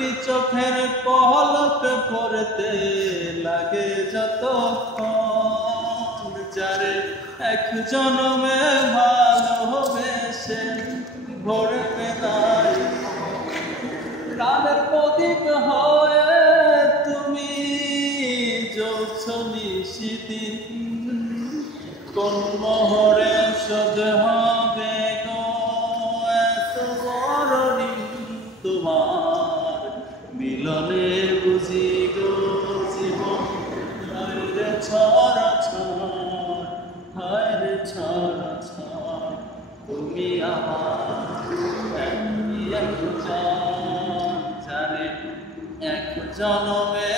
দুটি চোখের পলক পড়তে লাগে যতক্ষণ, যারে এক জনমে ভালোবেসে ভরে পেলাই প্রাণের প্রদীপ হয়ে তুমি জ্বলছ নিশিদিন। কোন মোহরে শোধ হবে গো এত বড় ঋণ তোমার, মিলনে বুঝি গো জীবন হায় রে ছড়াছড়, হায় রে ছড়াছড়। তুমি আমার একজন, জানে এক জনমে